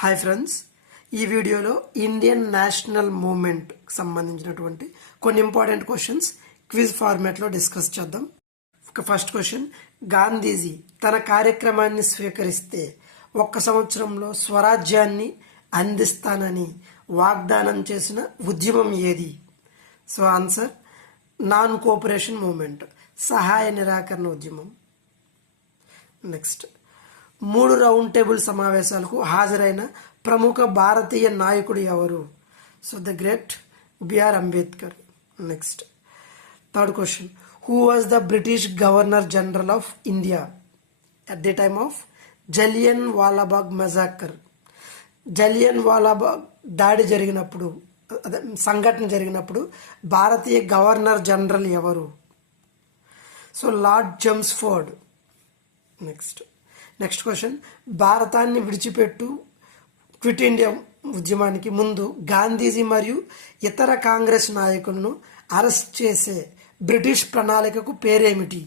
Hi friends, ఈ వీడియోలో Indian national movement సంబంధించినటువంటి కొన్ని ఇంపార్టెంట్ క్వశ్చన్స్ క్విజ్ ఫార్మాట్లో డిస్కస్ చేద్దాం. ఫస్ట్ క్వశ్చన్, గాంధీజీ తన కార్యక్రమాన్ని స్వీకరిస్తే 1 సంవత్సరంలో స్వరాజ్యాన్ని అందిస్తానని వాగ్దానం చేసిన ఉద్యమం ఏది? So answer non cooperation movement, సహాయ నిరాకరణ ఉద్యమం. నెక్స్ట్, 3 రౌండ్ టేబుల్ సమావేశాలకు హాజరైన ప్రముఖ భారతీయ నాయకుడు ఎవరు? So the great B R Ambedkar. Next, third question, who was the British governor general of India at the time of Jallian Walabagh massacre? Jallian Walabagh దాడి జరిగినప్పుడు, అదే సంఘటన జరిగినప్పుడు భారతీయ గవర్నర్ జనరల్ ఎవరు? So lord Chelmsford. Next question, భారతాన్ని విడిచిపెట్టు క్విట్ ఇండియా ఉద్యమానికి ముందు గాంధీజీ మరియు ఇతర కాంగ్రెస్ నాయకులను అరెస్ట్ చేసే బ్రిటిష్ ప్రణాళికకు పేరేమిటి?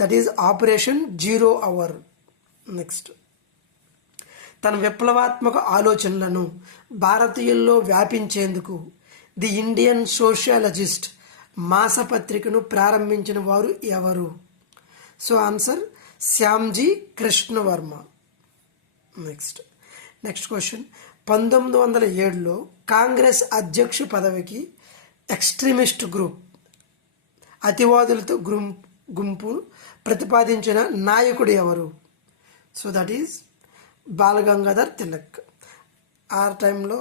That is operation zero hour. Next, తన విప్లవాత్మక ఆలోచనలను భారతీయుల్లో వ్యాపించేందుకు ది ఇండియన్ సోషియాలజిస్ట్ మాసపత్రికను ప్రారంభించిన వారు ఎవరు? So answer Shyamji Krishnavarma. Next question, 1907లో కాంగ్రెస్ అధ్యక్ష పదవికి ఎక్స్ట్రీమిస్ట్ గ్రూప్, అతివాదులతో గుంపు ప్రతిపాదించిన నాయకుడు ఎవరు? So that is Balagangadhar Tilak. ఆ టైంలో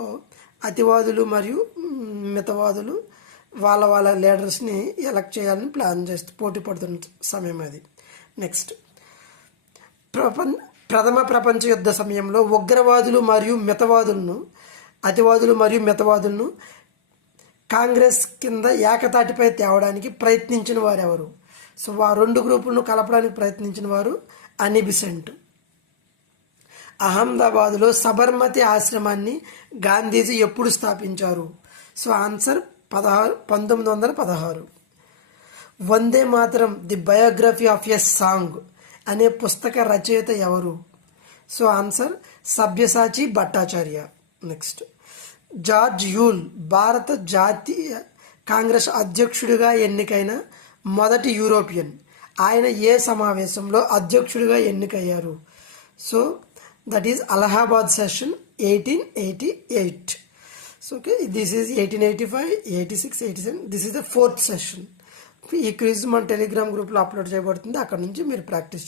అతివాదులు మరియు మితవాదులు వాళ్ళ లీడర్స్ని ఎలక్ట్ చేయాలని ప్లాన్ చేస్తూ పోటీ పడుతున్న సమయం అది. నెక్స్ట్, ప్రథమ ప్రపంచ యుద్ధ సమయంలో ఉగ్రవాదులు మరియు మితవాదులను కాంగ్రెస్ కింద ఏకతాటిపై తేవడానికి ప్రయత్నించిన వారు ఎవరు? సో ఆ 2 గ్రూపులను కలపడానికి ప్రయత్నించిన వారు అని బెసెంట్. అహ్మదాబాద్లో సబర్మతి ఆశ్రమాన్ని గాంధీజీ ఎప్పుడు స్థాపించారు? So answer 1916. Vande Mataram the biography of a song అనే పుస్తక రచయిత ఎవరు? So answer Sabyasachi Bhattacharya. Next, George you'll భారత జాతీయ కాంగ్రెస్ అధ్యక్షుడిగా ఎన్నికైన మొదటి యూరోపియన్. ఆయన ఏ సమావేశంలో అధ్యక్షుడిగా ఎన్నికయ్యారు? So that is Allahabad session 1888. So okay, this is 1885, 86, 87. This is the 4th session. ఈ క్విజ్ మన టెలిగ్రామ్ గ్రూప్లో అప్లోడ్ చేయబడుతుంది. అక్కడ నుంచి మీరు ప్రాక్టీస్